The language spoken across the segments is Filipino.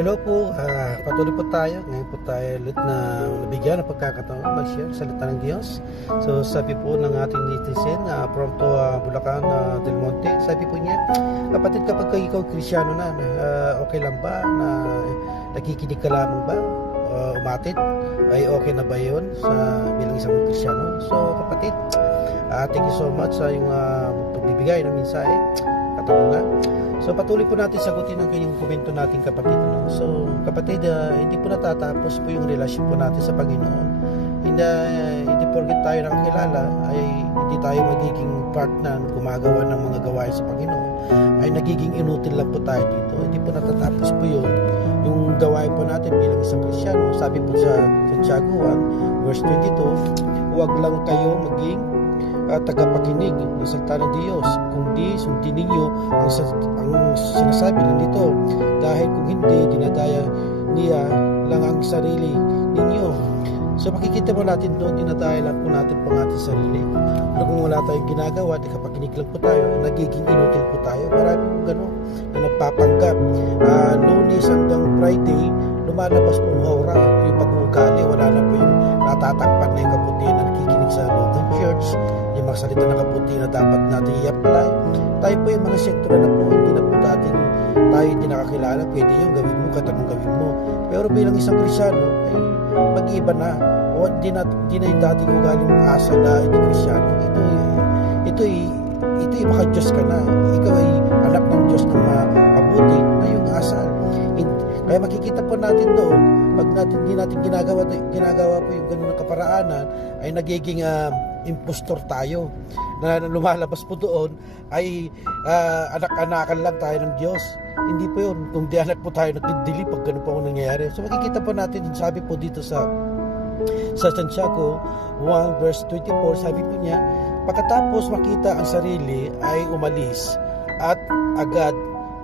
Hello po, patuloy po tayo. Ngayon po tayo ulit na nabigyan ng pagkakataon mag-share salita ng Diyos. So sabi po ng ating netizen from to Bulacan, Del Monte, sabi po niya, kapatid, kapag ikaw Kristyano na, okay lang ba na nakikinig ka lamang ba? Umatid? Ay okay na ba yun sa bilang isang Kristyano? So kapatid, thank you so much sa yung pagbibigay ng mensahe, katanungan. So patuloy po natin sagutin ang kanyang komento natin, kapatid. No? So kapatid, hindi po natatapos po yung relasyon po natin sa Panginoon. Hindi porket tayo nakakilala ay hindi tayo magiging part na gumagawa ng mga gawain sa Panginoon, ay nagiging inutil lang po tayo dito. Hindi po natatapos po yun. Yung gawain po natin bilang isang Kristiyano, sabi po sa Santiago 1 verse 22, huwag lang kayo maging tagapakinig ng salita ng Diyos, kundi sundin ninyo ang sinasabi nito, dahil kung hindi, dinadaya niya lang ang sarili ninyo. So makikita mo natin doon, dinadaya lang po natin pang ating sarili. Pero kung wala tayong ginagawa at kapakinig lang po tayo, nagiging inutil po tayo. Marami po gano'n na nagpapanggap. Lunes hanggang Friday, lumalabas po yung aura, yung pag-uugali, wala na po yung natatakpan na yung kabutihan na nakikinig sa loob ng church, yung mga salita ng kabuti na dapat natin i-apply. Tayo po yung mga sentro na po, hindi na po tayo hindi nakakilala, pwede yung gawin mo, katanong gawin mo. Pero bilang isang Kristyano, mag-iba na. O hindi na yung dating ugaling asa na ito Kristyano. Ito'y maka-Diyos ka na. Ikaw ay anak ng Diyos na mabuti na yung asal. Kaya makikita po natin doon, pag hindi natin ginagawa po yung ganun na kaparaanan, ay nagiging impostor tayo. Na lumalabas po doon ay anak-anakan lang tayo ng Diyos. Hindi po yun. Kung di anak po tayo nagdidili pag ganun po nangyayari. So makikita po natin, sabi po dito sa Santiago 1 verse 24, sabi po niya, pagkatapos makita ang sarili ay umalis at agad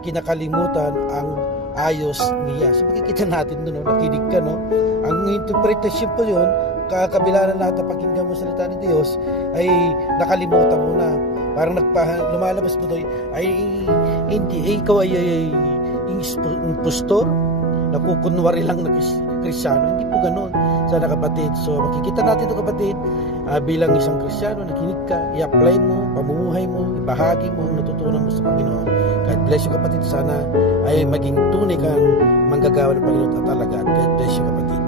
kinakalimutan ang ayos niya. So makikita natin doon, nakinig ka, no? Ang interpretation po yun, kakabila na lahat na pakinggan mo salita ng Diyos, ay nakalimutan mo na. Parang lumalabas po doon, ay hindi, ikaw ay impostor, nakukunwari lang na Kristyano. Hindi po ganun. Sana kapatid, so makikita natin ito kapatid, bilang isang Kristyano, nakinig ka, i-apply mo, pamumuhay mo, ibahagi mo ang natutunan mo sa Panginoon. God bless you kapatid, sana ay maging tunay kang manggagawa ng Panginoon at talaga. God bless you kapatid.